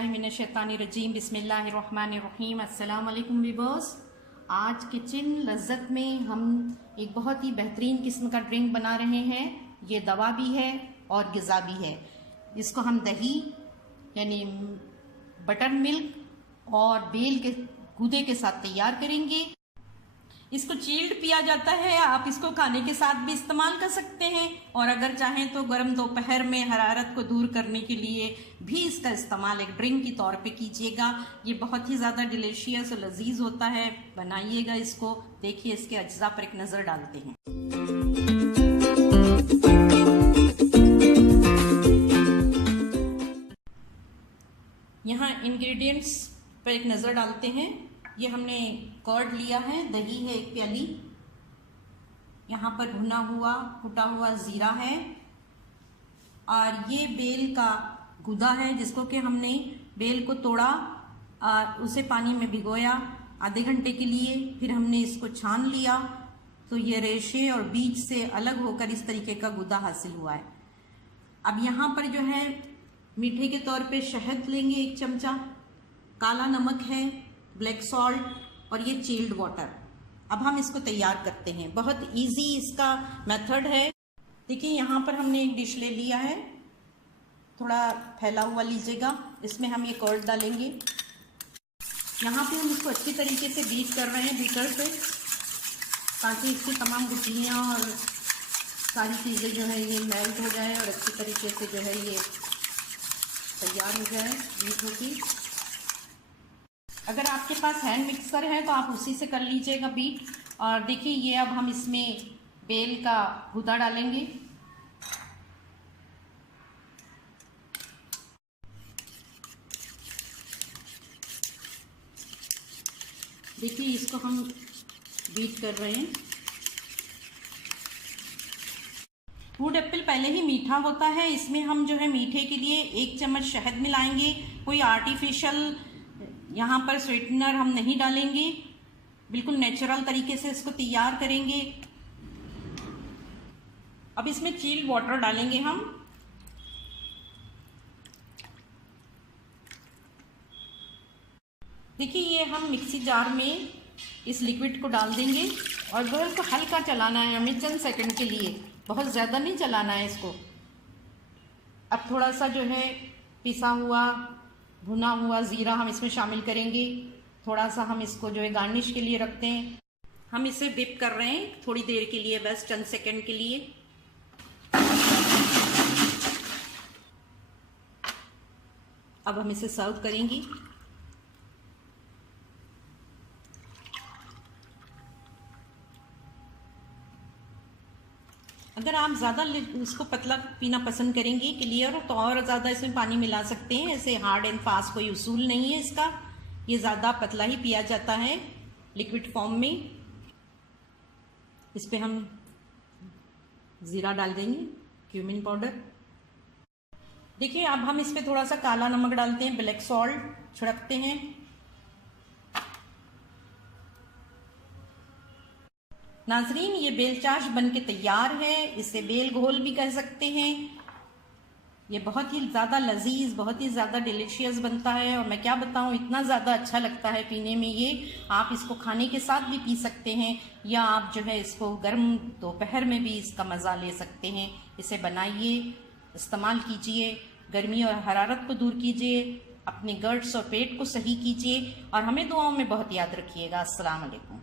औज़ुबिल्लाहिमिनश्शैतानिर्रजीम बिस्मिल्लाहिर्रहमानिर्रहीम। अस्सलाम वालेकुम व्यूअर्स। आज किचन लज़्ज़त में हम एक बहुत ही बेहतरीन किस्म का ड्रिंक बना रहे हैं। ये दवा भी है और ग़िज़ा भी है। इसको हम दही यानी बटर मिल्क और बेल के गूदे के साथ तैयार करेंगे। इसको चिल्ड पिया जाता है, आप इसको खाने के साथ भी इस्तेमाल कर सकते हैं और अगर चाहें तो गर्म दोपहर में हरारत को दूर करने के लिए भी इसका इस्तेमाल एक ड्रिंक के तौर पे कीजिएगा। ये बहुत ही ज़्यादा डिलीशियस और लजीज होता है। बनाइएगा इसको। देखिए इसके अज्जा पर एक नज़र डालते हैं। यहाँ इंग्रेडिएंट्स पर एक नज़र डालते हैं। ये हमने कर्ड लिया है, दही है 1 प्याली, यहाँ पर भुना हुआ कुटा हुआ ज़ीरा है और ये बेल का गूदा है जिसको कि हमने बेल को तोड़ा और उसे पानी में भिगोया आधे घंटे के लिए। फिर हमने इसको छान लिया तो ये रेशे और बीज से अलग होकर इस तरीके का गूदा हासिल हुआ है। अब यहाँ पर जो है मीठे के तौर पे शहद लेंगे 1 चमचा, काला नमक है, ब्लैक सॉल्ट और ये चिल्ड वाटर। अब हम इसको तैयार करते हैं। बहुत इजी इसका मेथड है। देखिए यहाँ पर हमने एक डिश ले लिया है, थोड़ा फैला हुआ लीजिएगा। इसमें हम ये कर्ड डालेंगे। यहाँ पे हम इसको अच्छी तरीके से बीट कर रहे हैं बीटर से, ताकि इसकी तमाम गुठलियाँ और सारी चीज़ें जो है ये मेल्ट हो जाए और अच्छी तरीके से जो है ये तैयार हो जाए बीट होगी। अगर आपके पास हैंड मिक्सर है तो आप उसी से कर लीजिएगा बीट। और देखिए ये अब हम इसमें बेल का गूदा डालेंगे। देखिए इसको हम बीट कर रहे हैं। वुड एप्पल पहले ही मीठा होता है, इसमें हम जो है मीठे के लिए 1 चम्मच शहद मिलाएंगे। कोई आर्टिफिशियल यहाँ पर स्वीटनर हम नहीं डालेंगे, बिल्कुल नेचुरल तरीके से इसको तैयार करेंगे। अब इसमें चिल्ड वाटर डालेंगे हम। देखिए ये हम मिक्सी जार में इस लिक्विड को डाल देंगे और बिल्कुल हल्का चलाना है हमें चंद सेकंड के लिए, बहुत ज़्यादा नहीं चलाना है इसको। अब थोड़ा सा जो है पिसा हुआ भुना हुआ ज़ीरा हम इसमें शामिल करेंगे। थोड़ा सा हम इसको जो है गार्निश के लिए रखते हैं। हम इसे डिप कर रहे हैं थोड़ी देर के लिए, बस चंद सेकंड के लिए। अब हम इसे सर्व करेंगे। अगर आप ज़्यादा इसको पतला पीना पसंद करेंगी क्लियर तो और ज़्यादा इसमें पानी मिला सकते हैं। ऐसे हार्ड एंड फास्ट कोई उसूल नहीं है इसका, ये ज़्यादा पतला ही पिया जाता है लिक्विड फॉर्म में। इस पे हम ज़ीरा डाल देंगे, क्यूमिन पाउडर। देखिए अब हम इस पे थोड़ा सा काला नमक डालते हैं, ब्लैक सॉल्ट छिड़कते हैं। नाजरीन ये बेल चाश बन के तैयार है। इसे बेल घोल भी कह सकते हैं। ये बहुत ही ज़्यादा लजीज, बहुत ही ज़्यादा डिलीशियस बनता है और मैं क्या बताऊँ, इतना ज़्यादा अच्छा लगता है पीने में। ये आप इसको खाने के साथ भी पी सकते हैं या आप जो है इसको गर्म दोपहर में भी इसका मज़ा ले सकते हैं। इसे बनाइए, इस्तेमाल कीजिए, गर्मी और हरारत को दूर कीजिए, अपने गर्ड्स और पेट को सही कीजिए और हमें दुआओं में बहुत याद रखिएगा। अस्सलाम वालेकुम।